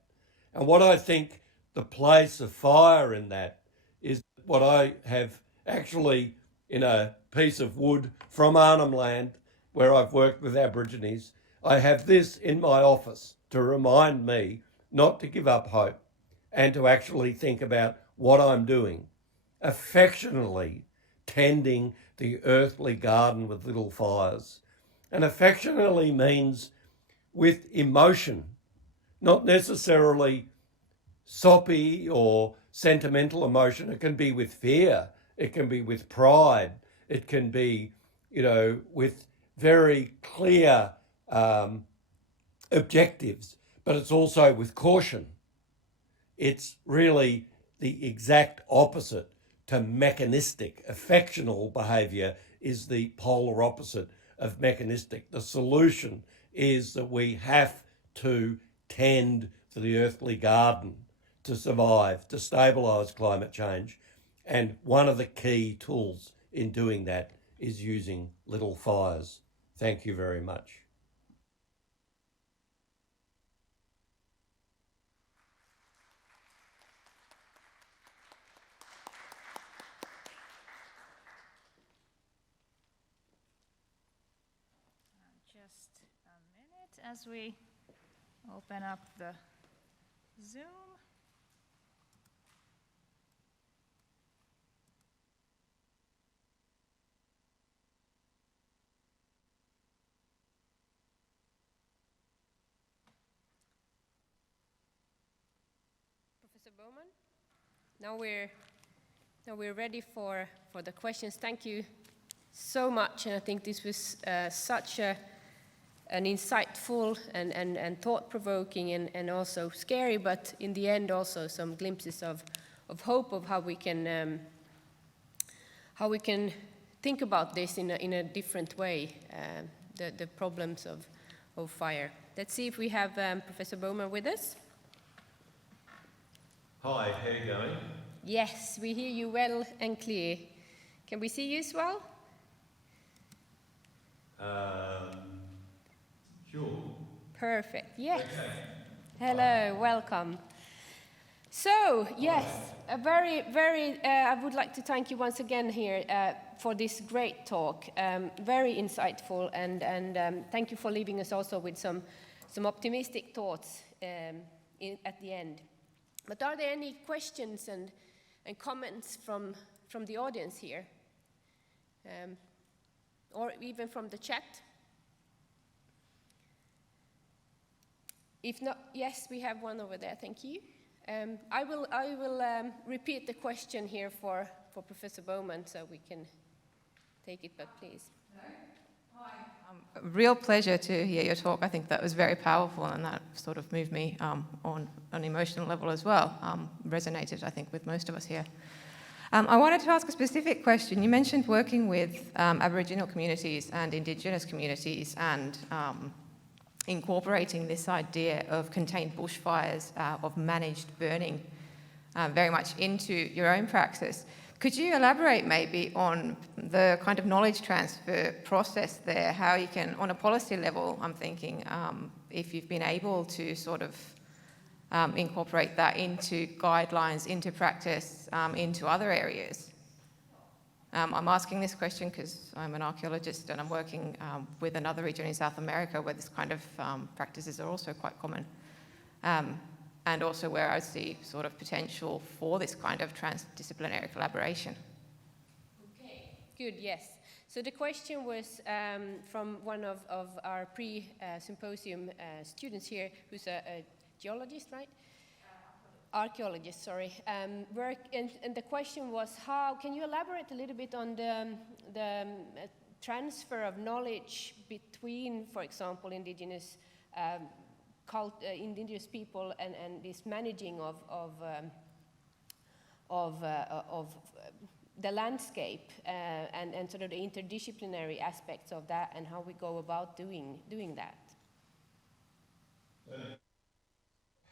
And what I think the place of fire in that is what I have actually in a piece of wood from Arnhem Land, where I've worked with Aborigines. I have this in my office to remind me not to give up hope and to actually think about what I'm doing, affectionately tending the earthly garden with little fires. And affectionately means with emotion, not necessarily soppy or sentimental emotion. It can be with fear, it can be with pride, it can be, with very clear objectives, but it's also with caution. It's really the exact opposite to mechanistic. Affectional behaviour is the polar opposite of mechanistic. The solution is that we have to tend to the earthly garden to survive, to stabilise climate change. And one of the key tools in doing that is using little fires. Thank you very much. Just a minute as we open up the Zoom. Professor Bowman, now we're ready for the questions. Thank you so much, and I think this was such an insightful and thought-provoking and also scary, but in the end also some glimpses of hope of how we can think about this in a different way, the problems of fire. Let's see if we have Professor Bowman with us. Hi, how are you going? Yes, we hear you well and clear. Can we see you as well? Sure. Perfect, yes. Okay. Hello, welcome. So, yes, a very, I would like to thank you once again here for this great talk. Very insightful, and thank you for leaving us also with some optimistic thoughts at the end. But are there any questions and comments from the audience here? Or even from the chat? If not, yes, we have one over there, thank you. I will repeat the question here for Professor Bowman so we can take it, but please. Hi. A real pleasure to hear your talk. I think that was very powerful, and that sort of moved me on an emotional level as well. Resonated, I think, with most of us here. I wanted to ask a specific question. You mentioned working with Aboriginal communities and Indigenous communities and incorporating this idea of contained bushfires, of managed burning, very much into your own practice. Could you elaborate maybe on the kind of knowledge transfer process there, how you can, on a policy level, I'm thinking, if you've been able to sort of incorporate that into guidelines, into practice, into other areas? I'm asking this question because I'm an archaeologist and I'm working with another region in South America where this kind of practices are also quite common. And also where I see sort of potential for this kind of transdisciplinary collaboration. Okay, good, yes. So the question was from one of our pre-symposium students here, who's a geologist, right? Archaeologist, sorry. And the question was, how can you elaborate a little bit on the transfer of knowledge between, for example, indigenous people and this managing of the landscape and sort of the interdisciplinary aspects of that and how we go about doing that?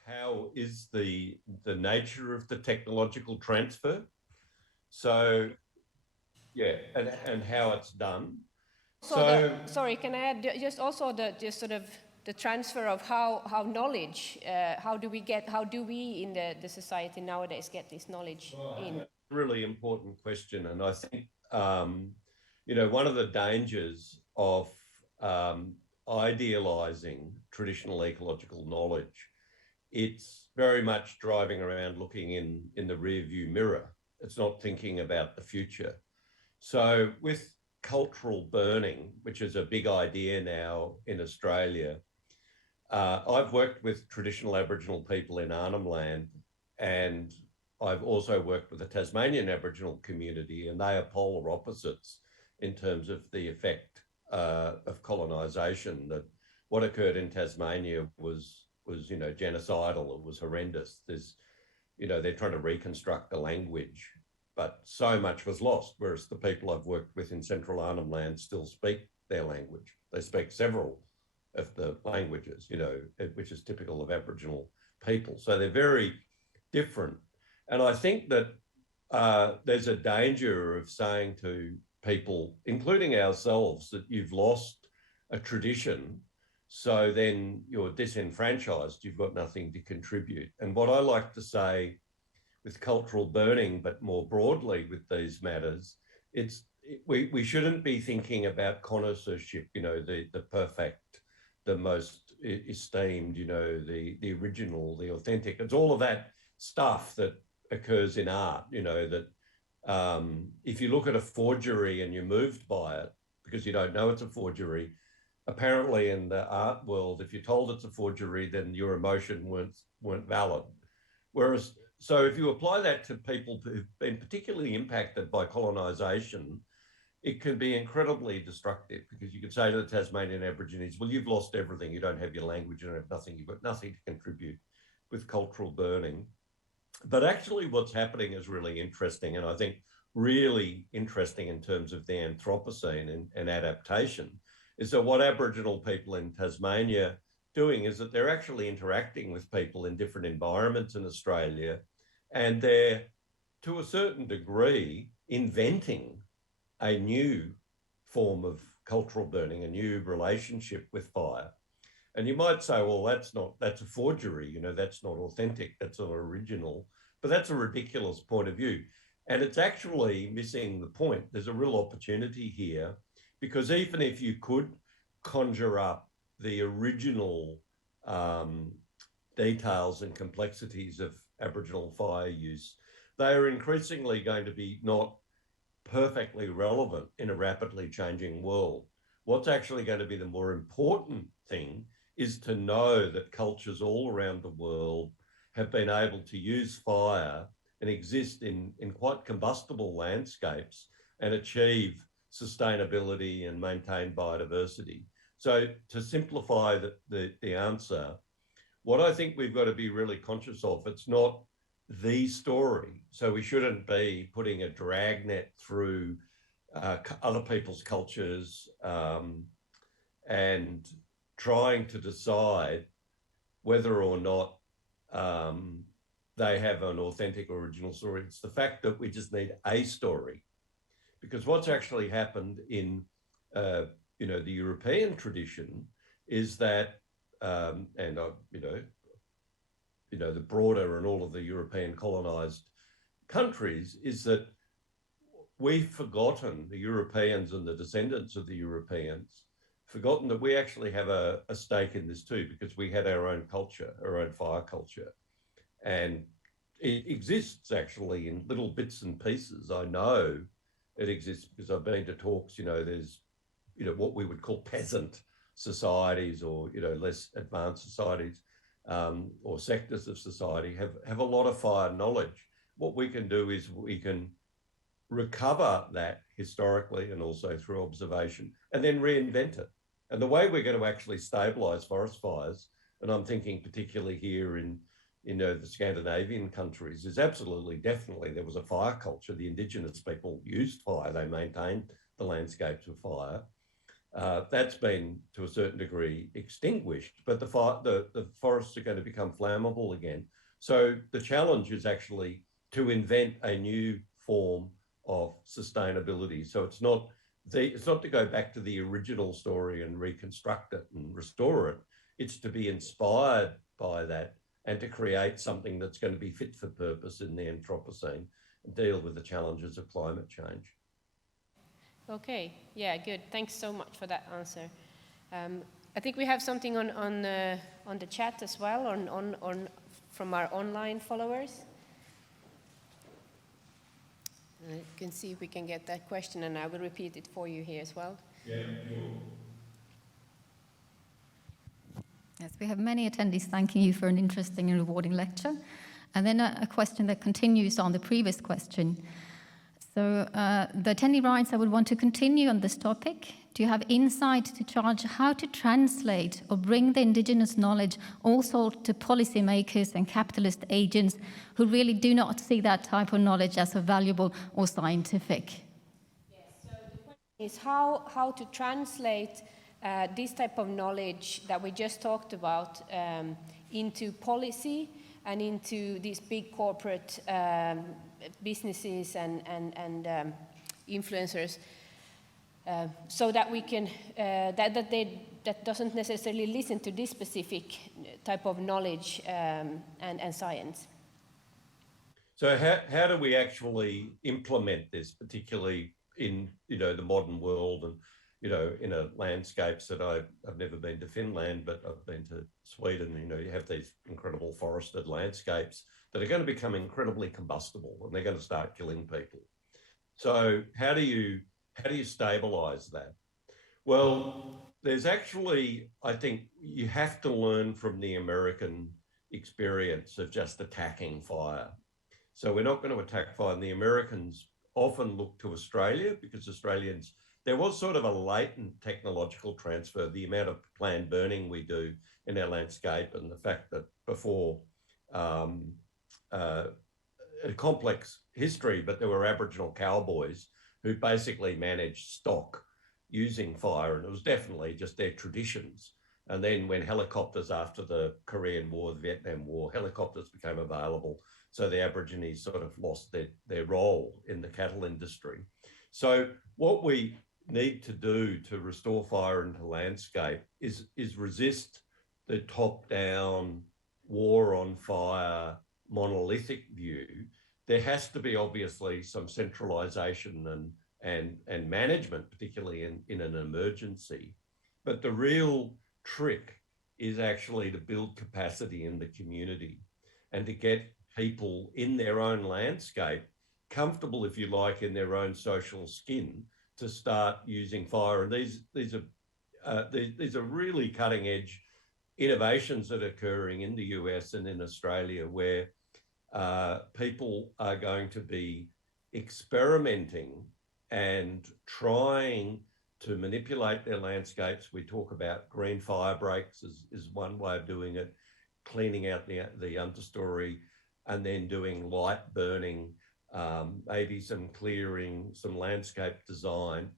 How is the nature of the technological transfer? So, yeah, and how it's done. Sorry, can I add just also the transfer of how knowledge, how do we in the society nowadays get this knowledge in? Really important question, and I think one of the dangers of idealizing traditional ecological knowledge, it's very much driving around looking in the rear view mirror. It's not thinking about the future. So with cultural burning, which is a big idea now in Australia, I've worked with traditional Aboriginal people in Arnhem Land, and I've also worked with the Tasmanian Aboriginal community, and they are polar opposites in terms of the effect of colonisation. That what occurred in Tasmania was genocidal. It was horrendous. They're trying to reconstruct the language, but so much was lost. Whereas the people I've worked with in Central Arnhem Land still speak their language. They speak several of the languages, which is typical of Aboriginal people. So they're very different. And I think that there's a danger of saying to people, including ourselves, that you've lost a tradition, so then you're disenfranchised, you've got nothing to contribute. And what I like to say with cultural burning, but more broadly with these matters, we shouldn't be thinking about connoisseurship, the perfect, the most esteemed, the original, the authentic. It's all of that stuff that occurs in art, that if you look at a forgery and you're moved by it because you don't know it's a forgery, apparently in the art world, if you're told it's a forgery, then your emotion weren't valid. Whereas, so if you apply that to people who've been particularly impacted by colonisation, it can be incredibly destructive, because you could say to the Tasmanian Aborigines, well, you've lost everything. You don't have your language, you don't have nothing, you've got nothing to contribute with cultural burning. But actually what's happening is really interesting, and I think really interesting in terms of the Anthropocene and adaptation, is that what Aboriginal people in Tasmania doing is that they're actually interacting with people in different environments in Australia, and they're, to a certain degree, inventing a new form of cultural burning, a new relationship with fire. And you might say, well, that's a forgery, that's not authentic, that's not original, but that's a ridiculous point of view. And it's actually missing the point. There's a real opportunity here, because even if you could conjure up the original details and complexities of Aboriginal fire use, they are increasingly going to be not perfectly relevant in a rapidly changing world. What's actually going to be the more important thing is to know that cultures all around the world have been able to use fire and exist in quite combustible landscapes and achieve sustainability and maintain biodiversity. So to simplify the answer, what I think we've got to be really conscious of, it's not the story. So we shouldn't be putting a dragnet through other people's cultures and trying to decide whether or not they have an authentic original story. It's the fact that we just need a story. Because what's actually happened in the European tradition is that, the broader and all of the European colonised countries, is that we've forgotten, the Europeans and the descendants of the Europeans, forgotten that we actually have a stake in this too, because we had our own culture, our own fire culture. And it exists actually in little bits and pieces. I know it exists because I've been to talks, there's, what we would call peasant societies, or, less advanced societies, or sectors of society have a lot of fire knowledge. What we can do is we can recover that historically and also through observation, and then reinvent it. And the way we're going to actually stabilise forest fires, and I'm thinking particularly here in the Scandinavian countries, is absolutely, definitely, there was a fire culture. The Indigenous people used fire, they maintained the landscapes with fire. That's been, to a certain degree, extinguished, but the forests are going to become flammable again. So the challenge is actually to invent a new form of sustainability. So it's not to go back to the original story and reconstruct it and restore it. It's to be inspired by that and to create something that's going to be fit for purpose in the Anthropocene and deal with the challenges of climate change. Okay, yeah, good. Thanks so much for that answer. I think we have something on the chat as well, on from our online followers. You can see if we can get that question, and I will repeat it for you here as well. Yeah, sure. Yes, we have many attendees thanking you for an interesting and rewarding lecture. And then a question that continues on the previous question. So the attendee writes, I would want to continue on this topic. Do you have insight to charge how to translate or bring the Indigenous knowledge also to policymakers and capitalist agents who really do not see that type of knowledge as valuable or scientific? Yes, so the question is how to translate this type of knowledge that we just talked about into policy and into these big corporate businesses and influencers, so that we can that doesn't necessarily listen to this specific type of knowledge and science. So how do we actually implement this, particularly in the modern world? in a landscapes that I've never been to Finland, but I've been to Sweden. You have these incredible forested landscapes that are going to become incredibly combustible, and they're going to start killing people. So how do you stabilize that? Well, there's actually, I think you have to learn from the American experience of just attacking fire. So we're not going to attack fire. And the Americans often look to Australia because Australians, there was sort of a latent technological transfer, the amount of planned burning we do in our landscape, and the fact that before a complex history, but there were Aboriginal cowboys who basically managed stock using fire, and it was definitely just their traditions. And then when helicopters, after the Korean War, the Vietnam War, helicopters became available, so the Aborigines sort of lost their role in the cattle industry. So what we need to do to restore fire into landscape is resist the top-down war on fire monolithic view. There has to be obviously some centralisation and management, particularly in an emergency. But the real trick is actually to build capacity in the community and to get people in their own landscape comfortable, if you like, in their own social skin to start using fire. And these are really cutting edge innovations that are occurring in the US and in Australia, where people are going to be experimenting and trying to manipulate their landscapes. We talk about green fire breaks is one way of doing it, cleaning out the understory, and then doing light burning, maybe some clearing, some landscape design.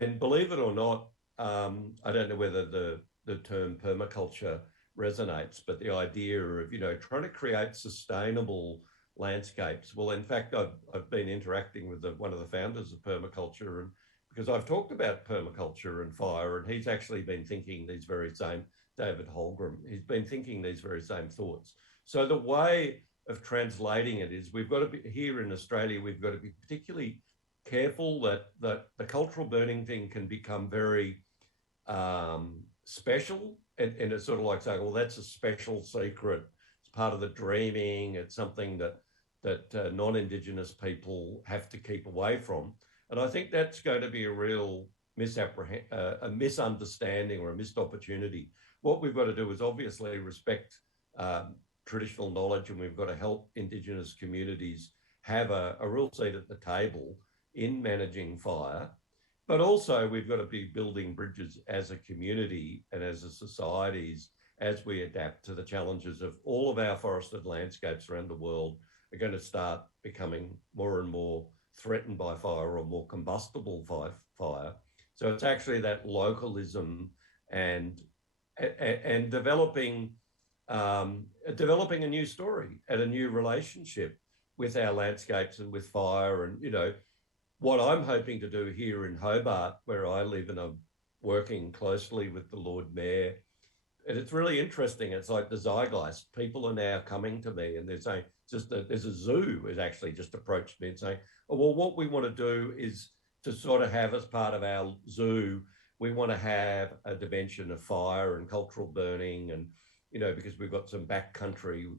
And believe it or not, I don't know whether the term permaculture resonates, but the idea of, trying to create sustainable landscapes. Well, in fact, I've been interacting with one of the founders of permaculture, and because I've talked about permaculture and fire, and he's actually been thinking these very same, David Holgram, he's been thinking these very same thoughts. So the way of translating it is we've got to be, here in Australia, we've got to be particularly careful that the cultural burning thing can become very special. And it's sort of like saying, well, that's a special secret. It's part of the dreaming. It's something that non-Indigenous people have to keep away from. And I think that's going to be a real misunderstanding or a missed opportunity. What we've got to do is obviously respect traditional knowledge, and we've got to help Indigenous communities have a real seat at the table in managing fire. But also we've got to be building bridges as a community and as a societies as we adapt to the challenges of all of our forested landscapes around the world are going to start becoming more and more threatened by fire or more combustible by fire. So it's actually that localism and developing a new story and a new relationship with our landscapes and with fire. And, what I'm hoping to do here in Hobart, where I live, and I'm working closely with the Lord Mayor, and it's really interesting. It's like the zeitgeist. People are now coming to me and they're saying, there's a zoo has actually just approached me and saying, oh, well, what we want to do is to sort of have as part of our zoo, we want to have a dimension of fire and cultural burning, and, because we've got some backcountry,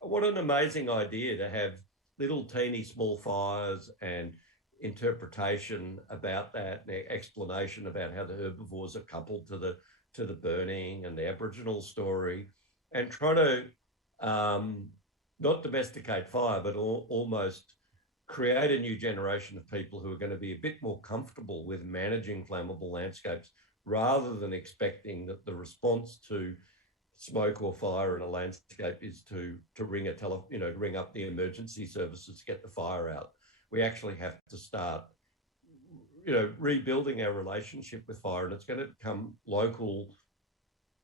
what an amazing idea to have little teeny small fires and interpretation about that, and explanation about how the herbivores are coupled to the burning and the Aboriginal story, and try to not domesticate fire, but almost create a new generation of people who are going to be a bit more comfortable with managing flammable landscapes, rather than expecting that the response to smoke or fire in a landscape is to ring ring up the emergency services to get the fire out. We actually have to start, rebuilding our relationship with fire, and it's going to become local.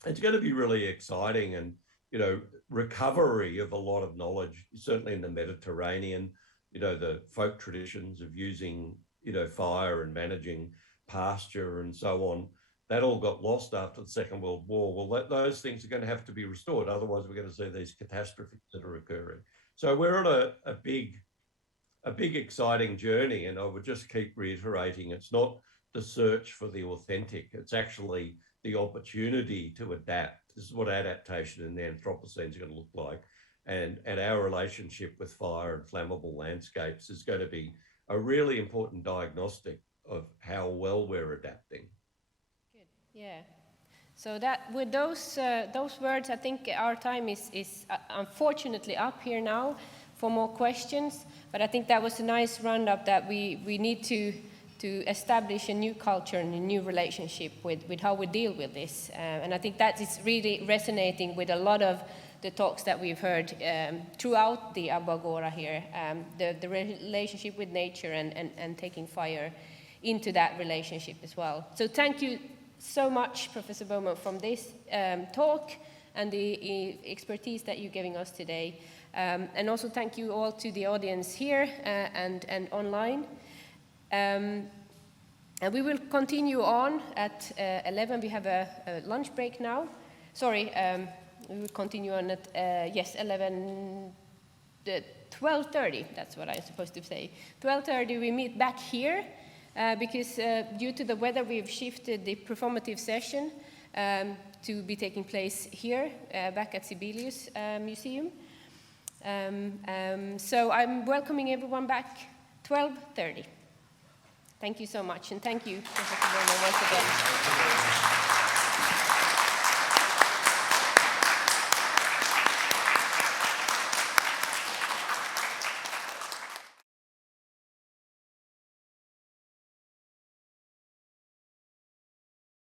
It's going to be really exciting, and, recovery of a lot of knowledge, certainly in the Mediterranean, the folk traditions of using, fire and managing pasture and so on. That all got lost after the Second World War. Well, those things are going to have to be restored. Otherwise, we're going to see these catastrophes that are occurring. So we're on a big exciting journey, and I would just keep reiterating, it's not the search for the authentic. It's actually the opportunity to adapt. This is what adaptation in the Anthropocene is going to look like. And our relationship with fire and flammable landscapes is going to be a really important diagnostic of how well we're adapting. Good. Yeah. So that with those words, I think our time is unfortunately up here now for more questions. But I think that was a nice roundup that we need to establish a new culture and a new relationship with how we deal with this. And I think that is really resonating with a lot of the talks that we've heard throughout the Aboagora here, the relationship with nature and taking fire into that relationship as well. So thank you so much, Professor Bowman, from this talk and the expertise that you're giving us today. And also thank you all to the audience here and online. And we will continue on at 11. We have a lunch break now. Sorry, we will continue on at, 12:30. That's what I'm supposed to say. 12:30, we meet back here because due to the weather, we've shifted the performative session to be taking place here, back at Sibelius Museum. So I'm welcoming everyone back 12:30. Thank you so much, and thank you, Professor Bowman, once again.